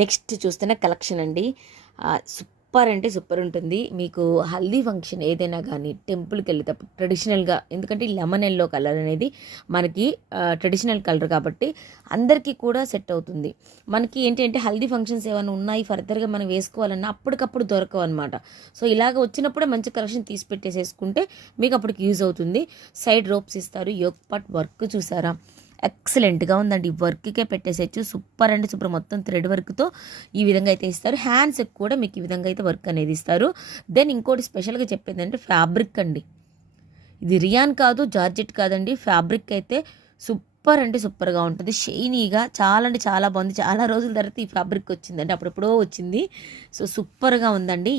Next చూస్తున్న collection అండి. Super అంటే సూపర్ ఉంటుంది. మీకు హల్దీ ఫంక్షన్ ఏదైనా కానీ టెంపుల్కి వెళ్ళేటప్పుడు ట్రెడిషనల్గా, ఎందుకంటే లెమన్ ఎల్లో కలర్ అనేది మనకి ట్రెడిషనల్ కలర్ కాబట్టి అందరికీ కూడా సెట్ అవుతుంది. మనకి ఏంటంటే హల్దీ ఫంక్షన్స్ ఏమైనా ఉన్నాయి ఫర్దర్గా మనం వేసుకోవాలన్నా అప్పటికప్పుడు దొరకవు అనమాట. సో ఇలాగ వచ్చినప్పుడే మంచి కలెక్షన్ తీసి పెట్టేసేసుకుంటే మీకు అప్పటికి యూజ్ అవుతుంది. సైడ్ రోప్స్ ఇస్తారు. యోక్ పార్ట్ వర్క్ చూసారా, ఎక్సలెంట్గా ఉందండి. వర్క్కే పెట్టేసేయచ్చు. సూపర్ అంటే సూపర్. మొత్తం థ్రెడ్ వర్క్తో ఈ విధంగా అయితే ఇస్తారు. హ్యాండ్స్కి కూడా మీకు ఈ విధంగా అయితే వర్క్ అనేది ఇస్తారు. దెన్ ఇంకోటి స్పెషల్గా చెప్పేది అంటే ఫ్యాబ్రిక్ అండి. ఇది రియాన్ కాదు, జార్జెట్ కాదండి, ఫ్యాబ్రిక్ అయితే సూపర్ అంటే సూపర్గా ఉంటుంది. షైనీగా చాలా అంటే చాలా బాగుంది. చాలా రోజుల తర్వాత ఈ ఫ్యాబ్రిక్ వచ్చిందండి, అప్పుడెప్పుడో వచ్చింది. సో సూపర్గా ఉందండి.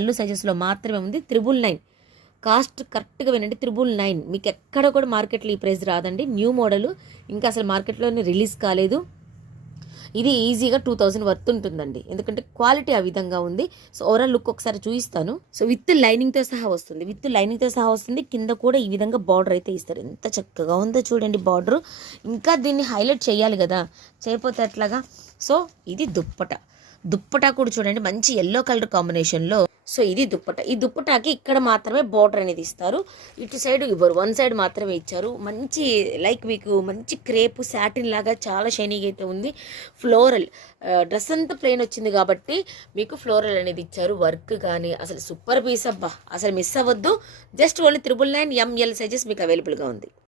ఎల్ సైజెస్లో మాత్రమే ఉంది. 999 కాస్ట్. కరెక్ట్గా వినండి, 999. మీకు ఎక్కడ కూడా మార్కెట్లో ఈ ప్రైస్ రాదండి. న్యూ మోడల్, ఇంకా అసలు మార్కెట్లోనే రిలీజ్ కాలేదు. ఇది ఈజీగా 2000 వర్త్ ఉంటుందండి, ఎందుకంటే క్వాలిటీ ఆ విధంగా ఉంది. సో ఓవరాల్ లుక్ ఒకసారి చూపిస్తాను. సో విత్ లైనింగ్తో సహా వస్తుంది. కింద కూడా ఈ విధంగా బార్డర్ అయితే ఇస్తారు. ఎంత చక్కగా ఉందో చూడండి బార్డర్. ఇంకా దీన్ని హైలైట్ చేయాలి కదా, చేయకపోతే ఎట్లాగా. సో ఇది దుప్పటా కూడా చూడండి, మంచి ఎల్లో కలర్ కాంబినేషన్లో. సో ఇది దుప్పట. ఈ దుప్పటాకి ఇక్కడ మాత్రమే బార్డర్ అనేది ఇస్తారు, ఇటు సైడ్ ఇవ్వరు. వన్ సైడ్ మాత్రమే ఇచ్చారు. మంచి లైక్ మీకు మంచి క్రేప్ సాటిన్ లాగా చాలా షైనీగా అయితే ఉంది. ఫ్లోరల్ డ్రెస్ అంతా ప్లెయిన్ వచ్చింది కాబట్టి మీకు ఫ్లోరల్ అనేది ఇచ్చారు. వర్క్ కానీ అసలు సూపర్ పీస్ అబ్బా, అసలు మిస్ అవ్వద్దు. జస్ట్ ఓన్లీ 999 ML సైజెస్ మీకు అవైలబుల్గా ఉంది.